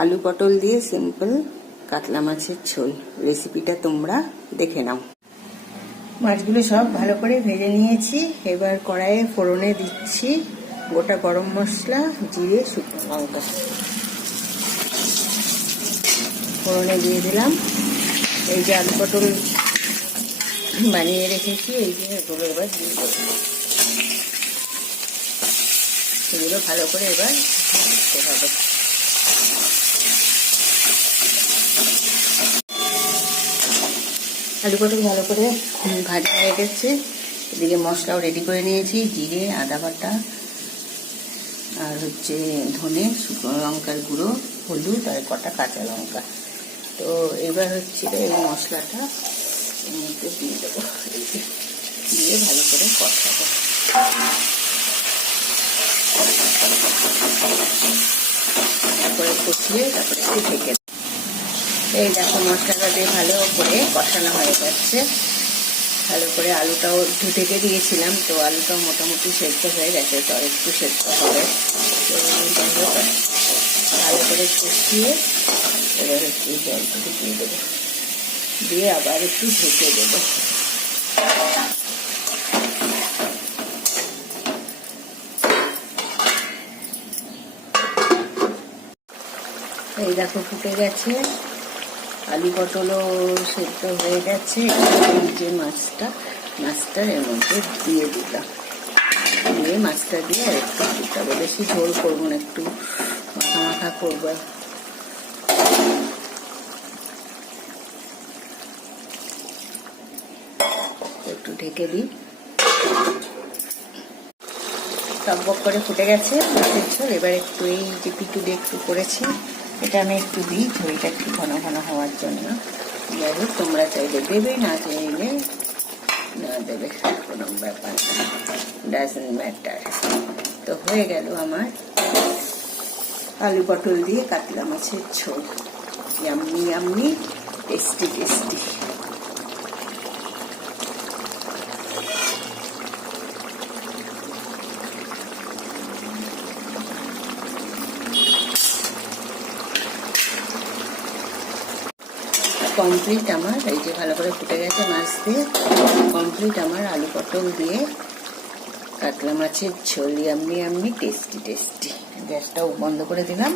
আলু পটল দিয়ে সিম্পল কাতলা মাছের ঝোল রেসিপিটা তোমরা দেখে নাও। মাছগুলো সব ভালো করে ভেজে নিয়েছি। এবার কড়াইয়ে ফোড়নে দিচ্ছি গোটা গরম মশলা, জিরে, শুকনো লঙ্কা। ফোড়নে দিয়ে দিলাম এই যে আলু পটল বানিয়ে রেখেছি, এই যে এগুলো এবার দিয়ে দেবো। এগুলো ভালো করে এবার ভাজতে হবে। আলু পটল ভালো করে ভাজা হয়ে গেছে। এদিকে মশলাও রেডি করে নিয়েছি, জিরে, আদা বাটা আর ধনে, শুকনো লঙ্কার গুঁড়ো, হলুদ আর কটা কাঁচা লঙ্কা। তো এবার এই মশলাটা এর মধ্যে দিয়ে দেবো, দিয়ে ভালো করে কষাবো। তারপরে কষিয়ে তারপরে একটু ঢেকে এই দেখো মশলাটা দিয়ে ভালো করে কষানো হয়ে যাচ্ছে। ভালো করে আলুটাও ঢেকে দিয়েছিলাম, তো আলুটাও মোটামুটি সেদ্ধ হয়ে গেছে, তো আর একটু সেদ্ধ হবে। তো ভালো করে কষিয়ে এবার জলটুকু দিয়ে দেবো, দিয়ে আবার একটু ঢেকে দেবো। এই দেখো ফুটে গেছে, আলু পটলও সেদ্ধ হয়ে গেছে। এই যে মাছটা এর মধ্যে দিয়ে দিলাম, দিয়ে মাছটা দিয়ে আর একটু ফুটাবো। বেশি ঝোল করবো না, একটু মাখা মাখা করবো। একটু ঢেকে দিই। টকবক করে ফুটে গেছে মাছের ঝোল। এবার একটু এই যে পিটুলি একটু করেছি, এটা আমি একটু দিই ঝোলটা একটু ঘন ঘন হওয়ার জন্য। যাই হোক, তোমরা চাইলে দেবে, না চাইলে না দেবে, কোনো ব্যাপার না, ডাজন্ট ম্যাটার। তো হয়ে গেল আমার আলু পটল দিয়ে কাতলা মাছের ঝোল। Yummy yummy, tasty tasty. Complete আমার, এই যে ভালো করে ফুটে গেছে মাছ দিয়ে। কমপ্লিট আমার আলু পটল দিয়ে কাতলা মাছের ঝোল, ইয়াম্মি ইয়াম্মি, টেস্টি টেস্টি। গ্যাসটাও বন্ধ করে দিলাম।